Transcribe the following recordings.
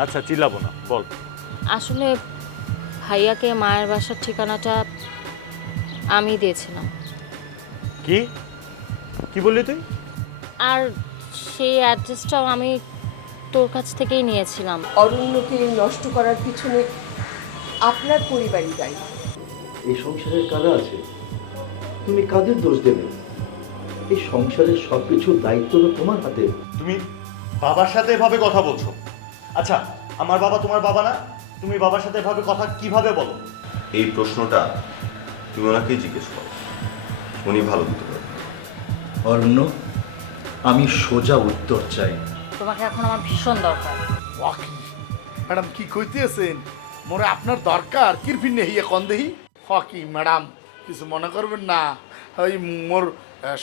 আচ্ছা চিল্লাবো না, বল। আসলে ভাইয়াকে মায়ের বাসার ঠিকানাটা আমি দিয়েছিলাম। কি কি বললি তুই? আর সেই অ্যাড্রেসটাও আমি তোর কাছ থেকেই নিয়েছিলাম। অরণ্যকে নষ্ট করার পিছনে আপনার পরিবারই দায়ী। এই সংসারের কারা আছে, তুমি কাদের দোষ দেবে? এই সংসারের সবকিছুর দায়িত্ব তো তোমার হাতে। তুমি বাবার সাথে এভাবে কথা বলছো? আচ্ছা, আমার বাবা তোমার বাবা না? তুমি বাবার সাথে এভাবে কথা কিভাবে বলো? এই প্রশ্নটা তুমি ওনাকেই জিজ্ঞেস করো, উনি ভালো দিতে পারবেন। অরণ্য, আমি সোজা উত্তর চাই। তোমাকে এখন আমার ভীষণ দরকার। ওয়াকি ম্যাডাম কি কইতেছেন? মোরে আপনার দরকার কিরফিন নেহিয়া কন দেহি। হকি ম্যাডাম কিছু মনে করবেন না, ওই মোর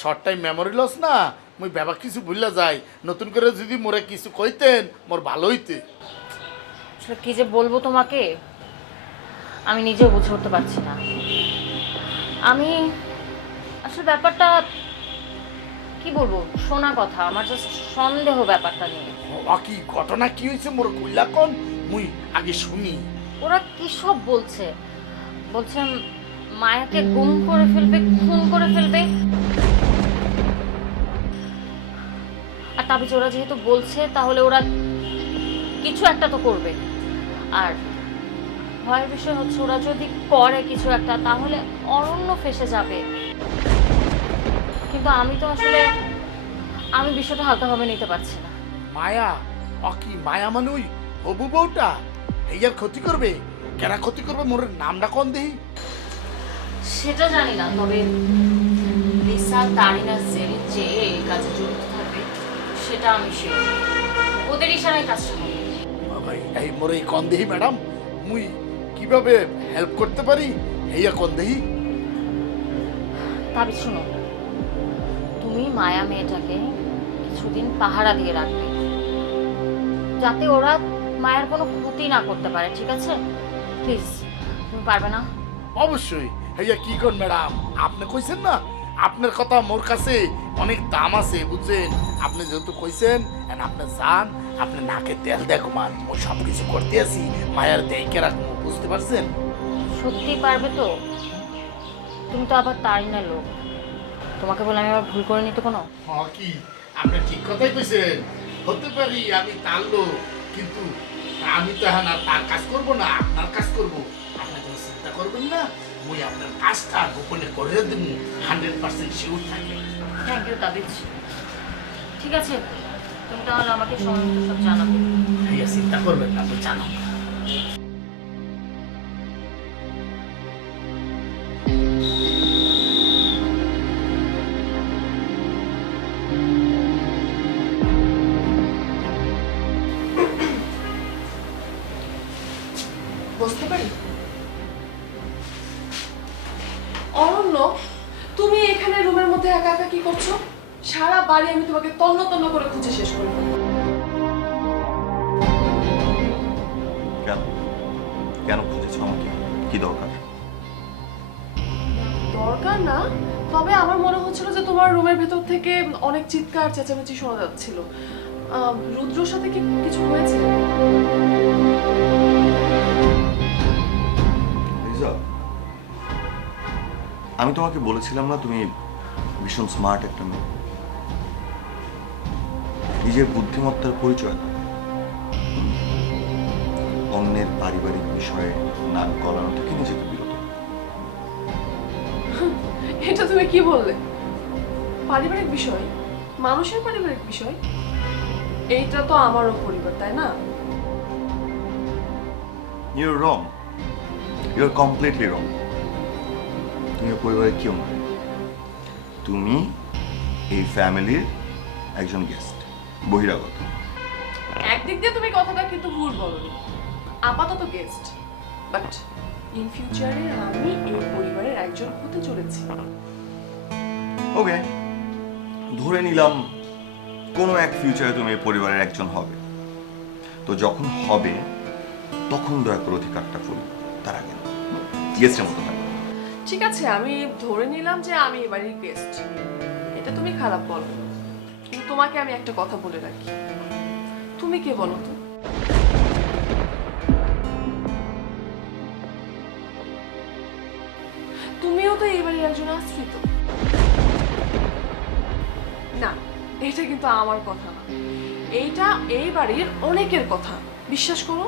শর্ট টাইম মেমোরি লস না, মুই ব্যাপার কিছু ভুললা যাই। নতুন করে যদি মোরে কিছু কইতেন মোর ভালো হইতে। আসলে কি যে বলবো তোমাকে, আমি নিজেও বুঝে উঠতে পারছি না। আমি আসলে ব্যাপারটা কি বলবো, শোনা কথা, আমার জাস্ট সন্দেহ ব্যাপারটা নিয়ে। ওয়াকি ঘটনা কি হয়েছে মোর কইলা কন, মুই আগে শুনি। ওরা কি সব বলছে, বলছে মায়াকে গুম করে ফেলবে, খুন করে ফেলবে। আর তাবিজ ওরা যেহেতু বলছে, তাহলে ওরা কিছু একটা তো করবে। আর ভয়ের বিষয় হচ্ছে, ওরা যদি করে কিছু একটা, তাহলে অরণ্য ফেঁসে যাবে। কিন্তু আমি তো আসলে আমি বিষয়টা হালকাভাবে নিতে পারছি না। মায়া, অকি মায়া মানে ওই হবু বউটা এইয়ার ক্ষতি করবে? কেনা ক্ষতি করবে মোর নামটা কন দেহি। সেটা জানি না, তবে লিসা, তারিনা, জেরিন যে এই কাজে জড়িত থাকবে সেটা আমি শিওর। ওদের ইশারায় কাজটা হবে। ভাই এই মোরে কন দেহি ম্যাডাম, মুই কিভাবে হেল্প করতে পারি এইয়া কন দেহি। তাবিজ শোনো, তুমি মায়া মেয়েটাকে কিছুদিন পাহারা দিয়ে রাখবে, যাতে ওরা মায়ের কোনো ক্ষতি না করতে পারে, ঠিক আছে? প্লিজ, তুমি পারবে না? অবশ্যই। হইয়া কি কর ম্যাডাম, আপনি কইছেন না আপনার কথা মোর কাছে অনেক দাম আছে, বুঝছেন? আপনি যেহেতু কইছেন এন্ড আপনি যান, আপনি নাকে তেল দেখো মান, মই সব কিছু করতে আছি মায়ের দেখে রাখবো, বুঝতে পারছেন? সত্যি পারবে তো? তুমি তো আবার তারিনা লোক, তোমাকে বলে আমি আবার ভুল করে নিতে কোনো? হ্যাঁ কি আপনি ঠিক কথাই কইছেন, হতে পারি আমি তার লোক, কিন্তু আমি তো এখন আর তার কাজ করবো না, আপনার কাজ করবো। আপনি কোনো চিন্তা করবেন না, মুই আপনার কাজটা গোপনে করে দেবো, 100% শিওর থাকবে। থ্যাংক ইউ তাবিজ। ঠিক আছে, তুমি তাহলে আমাকে সময় মতো সব জানাবে। হইয়া চিন্তা করবেন না, আপনি জানো। বুঝতে পারি। অরণ্য, তুমি এখানে রুমের মধ্যে একা একা কি করছো? সারা বাড়ি আমি তোমাকে তন্ন তন্ন করে খুঁজে শেষ করব। কেন কেন খুঁজেছো আমাকে? কি দরকার? দরকার না, তবে আমার মনে হচ্ছিল যে তোমার রুমের ভেতর থেকে অনেক চিৎকার চেঁচামেচি শোনা যাচ্ছিল। রুদ্রর সাথে কি কিছু হয়েছে? লিজা, আমি তোমাকে বলেছিলাম না তুমি ভীষণ স্মার্ট একটা মেয়ে, নিজের বুদ্ধিমত্তার পরিচয় দাও। অন্যের পারিবারিক বিষয়ে নাক গলানো থেকে নিজেকে বিরত। এটা তুমি কি বললে? পারিবারিক বিষয়? মানুষের পারিবারিক বিষয়? এইটা তো আমারও পরিবার, তাই না? You're wrong. You're completely wrong. তুমি পরিবারের কেউ না, তুমি এই ফ্যামিলির একজন গেস্ট, বহিরাগত। একদিক দিয়ে তুমি কথাটা কিন্তু ভুল বলনি। আপাতত গেস্ট, বাট ইন ফিউচারে আমি এই পরিবারের একজন হতে চলেছি। ওকে, ধরে নিলাম কোনো এক ফিউচারে তুমি এই পরিবারের একজন হবে। তো যখন হবে তখন দয়া করে অধিকারটা ফুল, তার আগে গেস্টের মতো থাকবে। ঠিক আছে, আমি ধরে নিলাম যে আমি এবারই গেস্ট, এটা তুমি খারাপ বলো না। কিন্তু তোমাকে আমি একটা কথা বলে রাখি, তুমি কে বলো তো? বাড়ির একজন আশ্রিত। না, এটা কিন্তু আমার কথা না, এইটা এই বাড়ির অনেকের কথা, বিশ্বাস করো।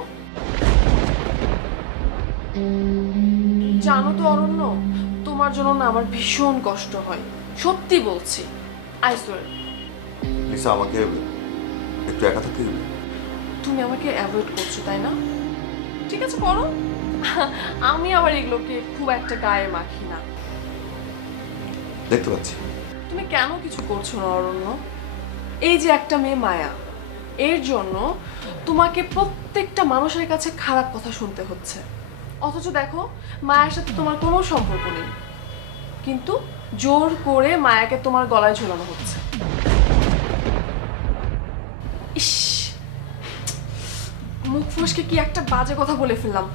জানো তো অরণ্য, তোমার জন্য না আমার ভীষণ কষ্ট হয়, সত্যি বলছি, আই সোয়ার। লিসা, আমাকে একটু একা থাকতে দিবে? তুমি আমাকে অ্যাভয়েড করছো তাই না? ঠিক আছে, করো। আমি আবার এগুলোকে খুব একটা গায়ে মাখি না। দেখতে পাচ্ছি। তুমি কেন কিছু করছো না অরণ্য? এই যে একটা মেয়ে মায়া, এর জন্য তোমাকে প্রত্যেকটা মানুষের কাছে খারাপ কথা শুনতে হচ্ছে। অথচ দেখো, মায়ের সাথে তোমার কোনো সম্পর্ক নেই, কিন্তু জোর করে মায়াকে তোমার গলায় ঝোলানো হচ্ছে। ইস, মুখ ফসকে কি একটা বাজে কথা বলে ফেললাম।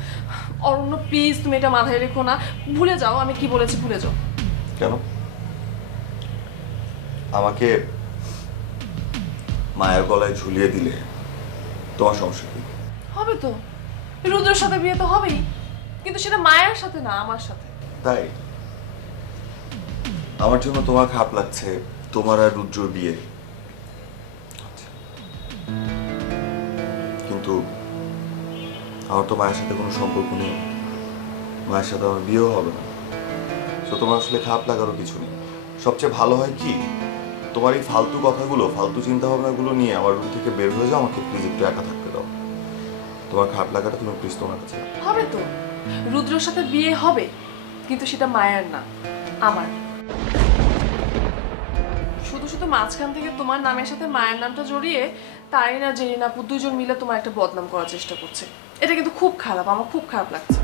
অরণ্য প্লিজ, তুমি এটা মাথায় রেখো না, ভুলে যাও আমি কি বলেছি, ভুলে যাও। কেন? আমাকে মায়ের গলায় ঝুলিয়ে দিলে তোমার সমস্যা কি? হবে তো, রুদ্রের সাথে বিয়ে তো হবেই, কিন্তু সেটা মায়ের সাথে না, আমার সাথে। তাই আমার জন্য তোমার খারাপ লাগছে তোমার আর রুদ্রর বিয়ে, আচ্ছা। কিন্তু আমার তো মায়ের সাথে কোনো সম্পর্ক নেই, মায়ের সাথে আমার বিয়েও হবে না, তো তোমার আসলে খারাপ লাগারও কিছু নেই। সবচেয়ে ভালো হয় কি, তোমার এই ফালতু কথাগুলো, ফালতু চিন্তা ভাবনাগুলো নিয়ে আমার রুম থেকে বের হয়ে যাও, আমাকে প্লিজ একটু একা থাকতে দাও। তোমার খারাপ লাগাটা তুমি প্লিজ তোমার কাছে রাখো। হবে তো, রুদ্রের সাথে বিয়ে হবে, কিন্তু সেটা মায়ের না, আমার। শুধু শুধু মাঝখান থেকে তোমার নামের সাথে মায়ের নামটা জড়িয়ে তারিনা জেরিনা আপু দুজন মিলে তোমার একটা বদনাম করার চেষ্টা করছে। এটা কিন্তু খুব খারাপ, আমার খুব খারাপ লাগছে।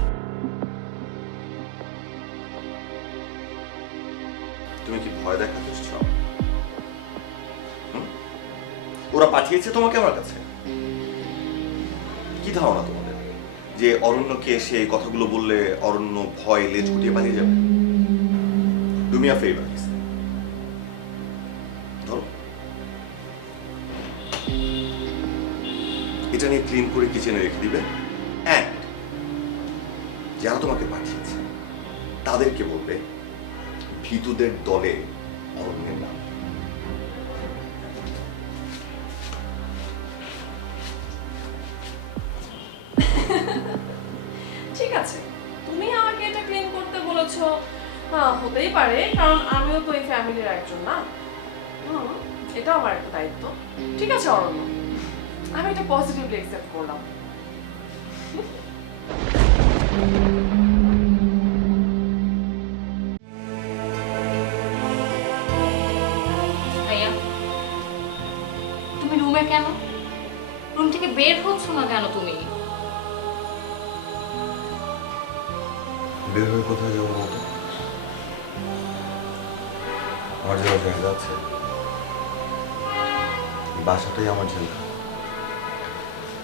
তুমি কি ভয় দেখাতে এসছো? ওরা পাঠিয়েছে তোমাকে আমার কাছে? কি ধারণা তোমাদের যে অরণ্যকে এসে এই কথাগুলো বললে অরণ্য ভয় লেজ গুটিয়ে পালিয়ে যাবে? ডু মি আ ফেভার, ধরো এটা নিয়ে ক্লিন করে কিচেনে রেখে দিবে, অ্যান্ড যারা তোমাকে পাঠিয়েছে তাদেরকে বলবে ভীতুদের দলে অরণ্যের নাম। ঠিক আছে, তুমি আমাকে এটা ক্লিন করতে বলেছো, হ্যাঁ হতেই পারে, কারণ আমিও তো এই ফ্যামিলির একজন না। এটা আমার একটা দায়িত্ব। ঠিক আছে অরণ্য, আমি এটা পজিটিভলি অ্যাকসেপ্ট করলাম। ভাইয়া, তুমি রুমে কেন? রুম থেকে বের হচ্ছ না কেন তুমি? বের হয়ে কোথায় যাবো বলতো? আমার যাওয়ার জায়গা আছে, এই বাসাটাই আমার জেলখানা।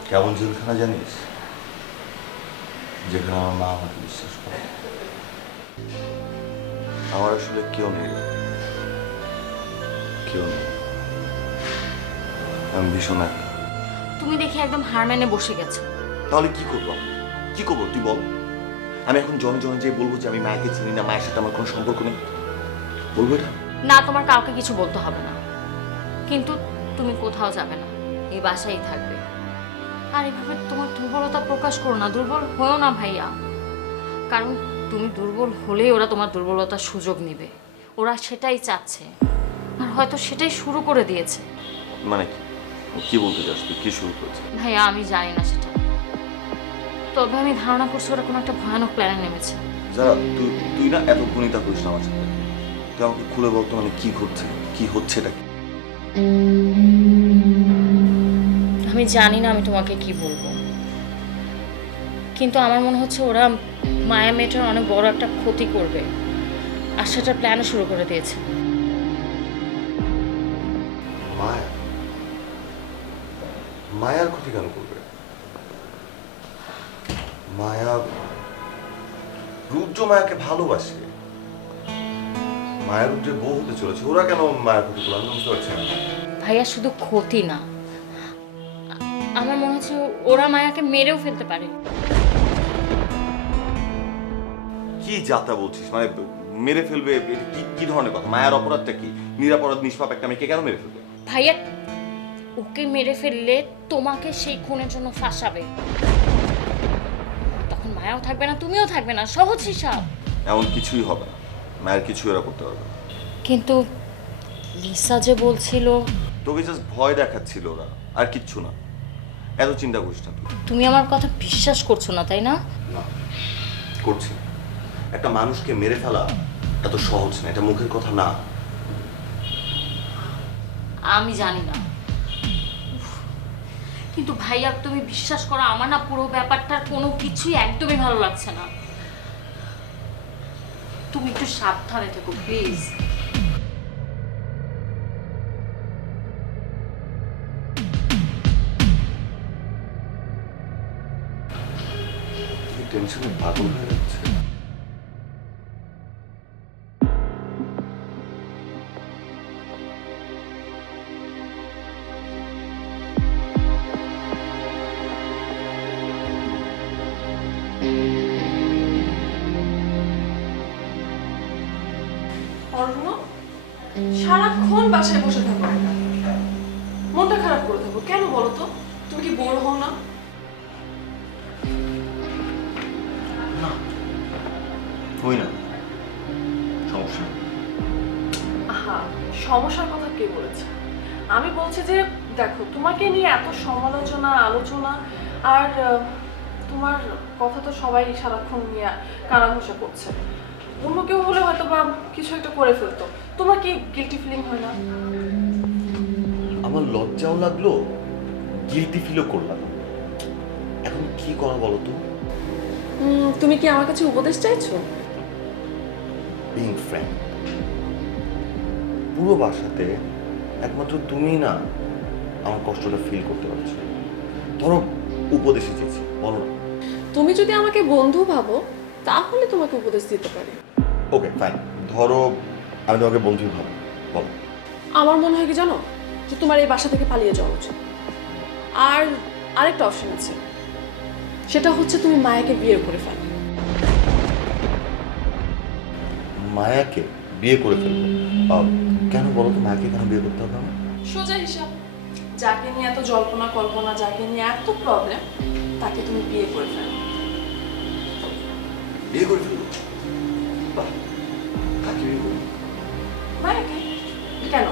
কেমন জেলখানা জানিস? যেখানে আমার মা আমাকে বিশ্বাস করে। আমার আসলে কেউ নেই, কেউ নেই, আমি ভীষণ একা। তুমি দেখি একদম হার মেনে বসে গেছো। তাহলে কি করবো? কি করবো তুই বল? আমি এখন জনে জনে যে বলবো যে আমি মায়েকে চিনি না, মায়ের সাথে আমার কোনো সম্পর্ক নেই, বলবো এটা? না, তোমার কাউকে কিছু বলতে হবে না, কিন্তু তুমি কোথাও যাবে না, এই বাসায় থাকবে। আর এভাবে তোমার দুর্বলতা প্রকাশ করো না, দুর্বল হয়েও না ভাইয়া, কারণ তুমি দুর্বল হলেই ওরা তোমার দুর্বলতার সুযোগ নেবে। ওরা সেটাই চাচ্ছে, আর হয়তো সেটাই শুরু করে দিয়েছে। মানে কি বলতে চাস তুই? কি শুরু করেছে? ভাইয়া আমি জানি না সেটা, তবে আমি ধারণা করছি ওরা কোনো একটা ভয়ানক প্ল্যানে নেমেছে। যারা তুই না এত গুণিতা করিস না আমার সাথে, তুই আমাকে খুলে বলতো মানে কি ঘটছে, কি হচ্ছে এটা কি? আমি জানি না আমি তোমাকে কি বলবো, কিন্তু আমার মনে হচ্ছে ওরা মায়া মেয়েটার অনেক বড় একটা ক্ষতি করবে, আর সেটার প্ল্যানও শুরু করে দিয়েছে। মায়া? মায়ার ক্ষতি কেন করবে? মায়া, রুদ্র মায়াকে ভালোবাসে, মায়া রুদ্রের বউ হতে চলেছে, ওরা কেন মায়ের ক্ষতি করলো আমি বুঝতে পারছি না। ভাইয়া শুধু ক্ষতি না, আমার মনে হচ্ছে ওরা মায়াকে মেরেও ফেলতে পারে। কি যাতা বলছিস? মানে মেরে ফেলবে, এটা কি কি ধরনের কথা? মায়ার অপরাধটা কি? নিরাপরাধ নিষ্পাপ একটা মেয়েকে কেন মেরে ফেলবে? ভাইয়া ওকে মেরে ফেললে তোমাকে সেই খুনের জন্য ফাঁসাবে, তখন মায়াও থাকবে না, তুমিও থাকবে না, সহজ হিসাব। এমন কিছুই হবে না, মায়ের কিছু এরা করতে পারবে না। কিন্তু লিসা যে বলছিল, তোকে জাস্ট ভয় দেখাচ্ছিল ওরা, আর কিচ্ছু না। এত চিন্তা করিস না তুই। তুমি আমার কথা বিশ্বাস করছো না তাই না? না, করছি। একটা মানুষকে মেরে ফেলা এত সহজ না, এটা মুখের কথা না। আমি জানি না, কিন্তু ভাইয়া তুমি বিশ্বাস করো, আমার না পুরো ব্যাপারটার কোনো কিছুই একদমই ভালো লাগছে না। তুমি একটু সাবধানে থেকো প্লিজ। টেনশনে পাগল হয়ে যাচ্ছে। অর্ণ, সারাক্ষণ বাসায় বসে থাকো, মনটা খারাপ করে থাকো কেন বলো তো? তুমি কি বোর হও না? হই না, সমস্যা। আহা, সমস্যার কথা কে বলেছে? আমি বলছি যে দেখো, তোমাকে নিয়ে এত সমালোচনা আলোচনা, আর তোমার কথা তো সবাই সারাক্ষণ নিয়ে কানাঘুষা করছে। অন্য কেউ হলে হয়তো বা কিছু একটা করে ফেলতো, তোমার কি গিল্টি ফিলিং হয় না? আমার লজ্জাও লাগলো, গিলটি ফিলও করলাম। এখন কি করা বলো তো? তুমি কি আমার কাছে উপদেশ চাইছো? বিং ফ্র্যাঙ্ক, পুরো বাসাতে একমাত্র তুমিই না আমার কষ্টটা ফিল করতে পারছো। ধরো উপদেশে চেয়েছি, বলো না। তুমি যদি আমাকে বন্ধু ভাবো তাহলে তোমাকে উপদেশ দিতে পারি। ওকে ফাইন, ধরো আমি তোমাকে বন্ধুই ভাবো, বলো। আমার মনে হয় কি জানো, যে তোমার এই বাসা থেকে পালিয়ে যাওয়া উচিত। আর আরেকটা অপশন আছে, সেটা হচ্ছে তুমি মায়াকে বিয়ে করে ফেলো। মায়াকে বিয়ে করে ফেলবো? কেন বলো তো, মায়াকে কেন বিয়ে করতে হবে আমার? সোজা হিসাব, যাকে নিয়ে এত জল্পনা কল্পনা, যাকে নিয়ে এত প্রবলেম, তাকে তুমি বিয়ে করে ফেলো। বিয়ে করে ফেলবো? বাহ, কাকে বিয়ে করবো? মায়াকে। কেন,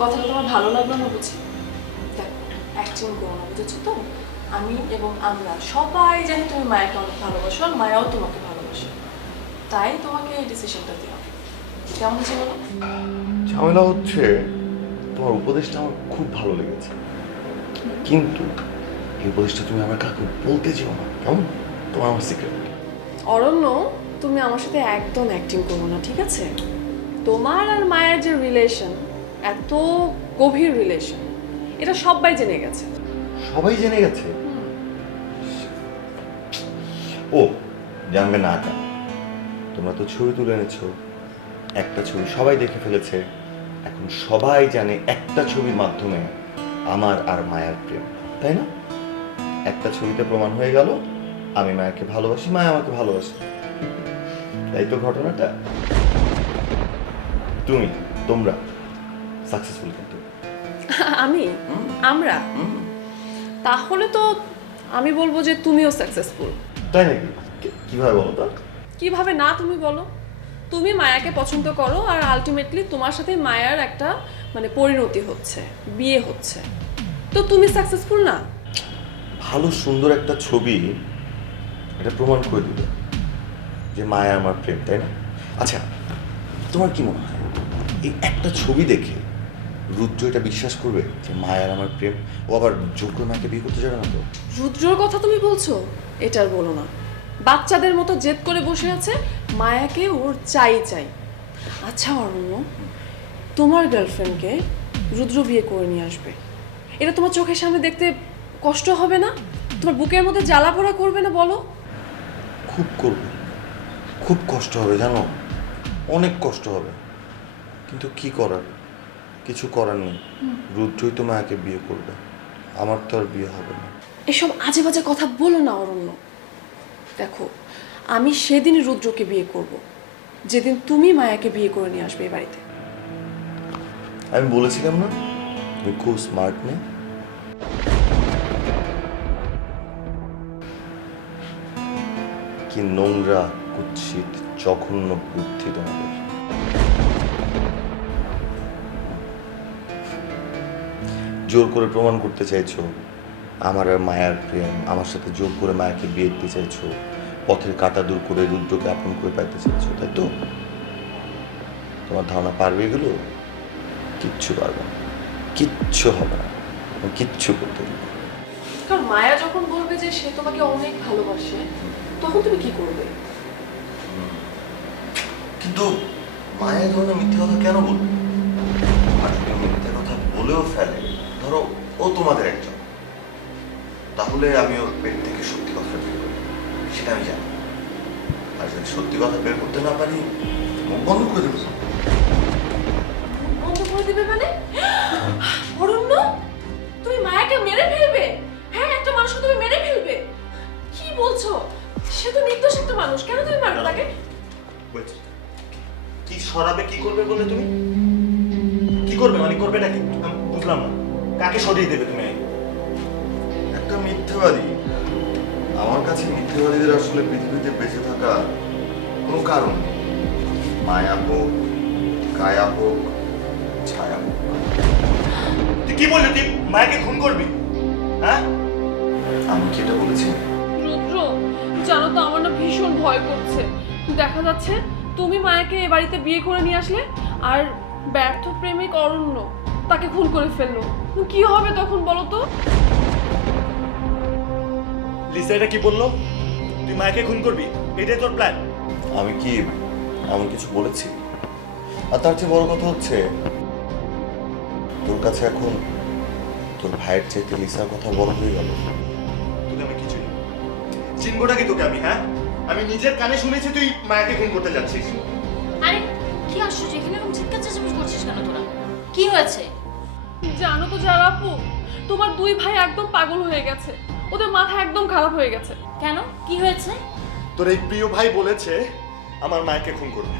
কথাটা তোমার ভালো লাগলো না বুঝি? দেখো, অ্যাক্টিং করো না, বুঝেছো তো? আমি এবং আমরা সবাই জানি তুমি মায়াকে অনেক ভালোবাসো, আর মায়াও তোমাকে ভালোবাসে, তাই তোমাকে এই ডিসিশনটা দিও। কেমন হচ্ছে বলো? ঝামেলা হচ্ছে, তোমার উপদেশটা আমার খুব ভালো লেগেছে, কিন্তু এই উপদেশটা তুমি আমার কাউকে বলতে যেও না, কেমন? তোমার আমার সিক্রেট। অরণ্য, তুমি আমার সাথে একদম অ্যাক্টিং করো না, ঠিক আছে? তোমার আর মায়ের যে রিলেশন, এত গভীর রিলেশন, এটা সবাই জেনে গেছে। সবাই জেনে গেছে? ও জানবে না কেন? তোমরা তো ছবি তুলে এনেছো, একটা ছবি সবাই দেখে ফেলেছে, এখন সবাই জানে একটা ছবির মাধ্যমে আমার আর মায়ার প্রেম, তাই না? একটা ছবিতে প্রমাণ হয়ে গেল আমি মায়াকে ভালোবাসি, মায়া আমাকে ভালোবাসে, তাই তো ঘটনাটা। তোমরা সাকসেসফুল কিন্তু। আমি? আমরা? তাহলে তো আমি বলবো যে তুমিও সাকসেসফুল। তাই নাকি? কিভাবে বলো তো? কিভাবে না তুমি বলো? তুমি মায়াকে পছন্দ করো, আর আলটিমেটলি তোমার সাথে মায়ার একটা মানে পরিণতি হচ্ছে, বিয়ে হচ্ছে, তো তুমি সাকসেসফুল না? ভালো সুন্দর একটা ছবি এটা প্রমাণ করে দিল যে মায়া আমার প্রেম, তাই না? আচ্ছা, তোমার কি মনে হয় এই একটা ছবি দেখে রুদ্র এটা বিশ্বাস করবে যে মায়ার আমার প্রেম? ও আবার যোগ্য মাকে বিয়ে করতে যাবে না তো? রুদ্রর কথা তুমি বলছো? এটার বলো না, বাচ্চাদের মতো জেদ করে বসে আছে, মায়াকে ওর চাই চাই। আচ্ছা অরণ্য, তোমার গার্লফ্রেন্ডকে রুদ্র বিয়ে করে নিয়ে আসবে, এটা তোমার চোখের সামনে দেখতে কষ্ট হবে না? তোমার বুকের মধ্যে জ্বালা পোড়া করবে না বলো? খুব করবে, খুব কষ্ট হবে জানো, অনেক কষ্ট হবে, কিন্তু কি করার, কিছু করার নেই। রুদ্রই তো মায়াকে বিয়ে করবে, আমার তো আর বিয়ে হবে না। এসব আজে বাজে কথা বলো না অরণ্য। দেখো, আমি সেদিন রুদ্রকে বিয়ে করব, যেদিন তুমি মায়াকে বিয়ে করে নিয়ে আসবে এই বাড়িতে। আমি বলেছিলাম না তুমি খুব স্মার্ট মেয়ে। কি নোংরা, কুৎসিত, জঘন্য বুদ্ধি তোমাদের। জোর করে প্রমাণ করতে চাইছো আমার আর মায়ার প্রেম, আমার সাথে জোর করে মায়াকে বিয়ে দিতে চাইছো, পথের কাঁটা দূর করে রুদ্রকে আপন করে পাইতে চাইছো, তাই তো? তোমার ধারণা পারবে এগুলো? কিচ্ছু পারবে না, কিচ্ছু হবে না, আমি কিচ্ছু করতে দেবো না। কারণ মায়া যখন বলবে যে সে তোমাকে অনেক ভালোবাসে, তখন তুমি কি করবে? কিন্তু মায়া এই ধরনের মিথ্যে কথা কেন বলবে? আর যদি ও মিথ্যে কথা বলেও ফেলে, ধরো ও তোমাদের একজন, তাহলে আমি ওর পেট থেকে সত্যি কথা বের করি, সেটা আমি জানি। আর যদি সত্যি কথা বের করতে না পারি, মুখ বন্ধ করে দেবো। বন্ধ করে দিবে মানে? অরণ্য, তুমি মায়াকে মেরে ফেলবে? হ্যাঁ, একটা মানুষকে তুমি মেরে ফেলবে? কি বলছো? সে তো নির্দোষ একটা মানুষ, কেন তুমি মারবে তাকে? কি সরাবে, কি করবে বলে তুমি? কি করবে মানে করবে নাকি? আমি বুঝলাম না, কাকে সরিয়ে দেবে তুমি? একটা মিথ্যাবাদী। আমার কাছে মিথ্যাবাদীদের আসলে পৃথিবীতে বেঁচে থাকা কোনো কারণ নেই। মায়া হোক, কায়া হোক, ছায়া হোক। তুই কি বললি? তুই মায়াকে খুন করবি? হ্যাঁ, আমি কি এটা বলেছি? রুদ্র, জানো তো আমার না ভীষণ ভয় করছে। দেখা যাচ্ছে তুমি মায়াকে এ বাড়িতে বিয়ে করে নিয়ে আসলে, আর ব্যর্থ প্রেমিক অরণ্য তাকে খুন করে ফেললো। কি হবে তখন বলো তো? লিসা এটা কি বললো? তুই মায়াকে খুন করবি, এটাই তোর প্ল্যান? আমি কি এমন কিছু বলেছি? আর তার চেয়ে বড় কথা হচ্ছে, তোর কাছে এখন তোর ভাইয়ের চাইতে লিসার কথা বড় হয়ে গেল। তোকে আমি কিছুই না। চিনবোটা কি তোকে আমি? হ্যাঁ, আমি নিজের কানে শুনেছি তুই মায়াকে খুন করতে যাচ্ছিস। আরে কি আশ্চর্য, এখানে এরকম চিৎকার চেঁচামেচি করছিস কেন তোরা? কি হয়েছে? জানো তো যারা আপু, তোমার দুই ভাই একদম পাগল হয়ে গেছে, ওদের মাথা একদম খারাপ হয়ে গেছে। কেন, কি হয়েছে? তোর এই প্রিয় ভাই বলেছে আমার মায়াকে খুন করবে।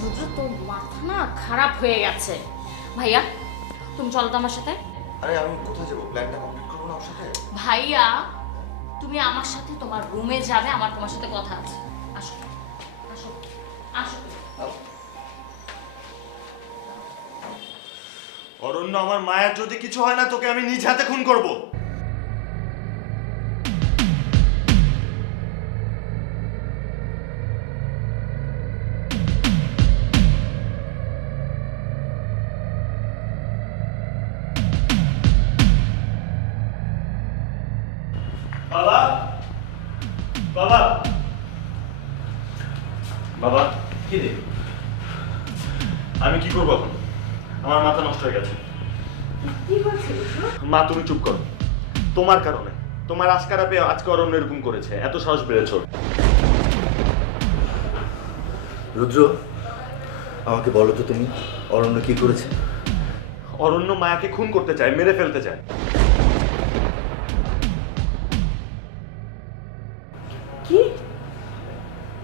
রুদ্র, তোর মাথা না খারাপ হয়ে গেছে। ভাইয়া, তুমি চলো তো আমার সাথে। আরে আমি কোথায় যাবো? প্ল্যানটা কমপ্লিট করবো না ওর সাথে? ভাইয়া, তুমি আমার সাথে তোমার রুমে যাবে, আমার তোমার সাথে কথা আছে। আসো আসো আসো। অরণ্য, আমার মায়ের যদি কিছু হয় না, তোকে আমি নিজ হাতে খুন করব। বাবা, বাবা, বাবা, কি রে? আমি কি করবো এখন? আমার মাথা নষ্ট হয়ে গেছে। মা, তুমি চুপ করো। তোমার কারণে, তোমার আজকারা পেয়ে আজকে অরণ্য এরকম করেছে, এত সাহস বেড়েছ। রুদ্র, আমাকে বলো তো তুমি, অরণ্য কি করেছে? অরণ্য মায়াকে খুন করতে চায়, মেরে ফেলতে চায়। কি?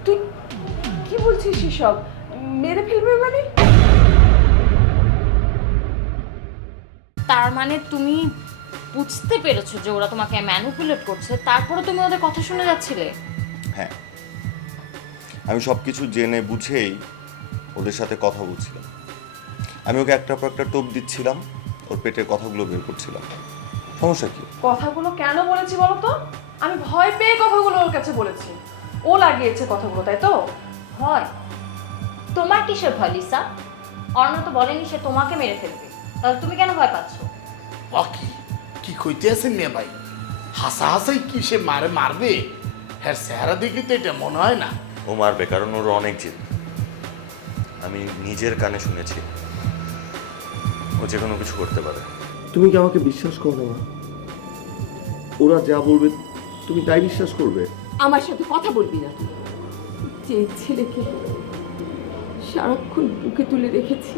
তুই কি বলছিস এসব? মেরে ফেলবে মানে? তার মানে তুমি বুঝতে পেরেছো যে ওরা তোমাকে ম্যানিপুলেট করছে, তারপরে তুমি ওদের কথা শুনে যাচ্ছিলে? হ্যাঁ, আমি সব কিছু জেনে বুঝেই ওদের সাথে কথা বলছিলাম। আমি ওকে একটার পর একটা টোপ দিচ্ছিলাম, ওর পেটের কথাগুলো বের করছিলাম। সমস্যা কি? কথাগুলো কেন বলেছি বলো তো? আমি ভয় পেয়ে কথাগুলো ওর কাছে বলেছি। ও লাগিয়েছে কথাগুলো, তাই তো? ভয়? তোমার কিসের ভয় লিসা? অর্ণব তো বলেনি সে তোমাকে মেরে ফেলবে, তাহলে তুমি কেন ভয় পাচ্ছ? কি কি কইতে আছেন মেয়ে ভাই? হাসা হাসাই কি সে মারবে? হ্যাঁ, চেহারা দেখি তো এটা মনে হয় না। ও মারবে, কারণ ওর অনেক জিদ। আমি নিজের কানে শুনেছি ও যে কোনো কিছু করতে পারে। তুমি কি আমাকে বিশ্বাস করো না? ওরা যা বলবে তুমি তাই বিশ্বাস করবে? আমার সাথে কথা বলবি না তুই। যে ছেলেকে সারাক্ষণ বুকে তুলে রেখেছি,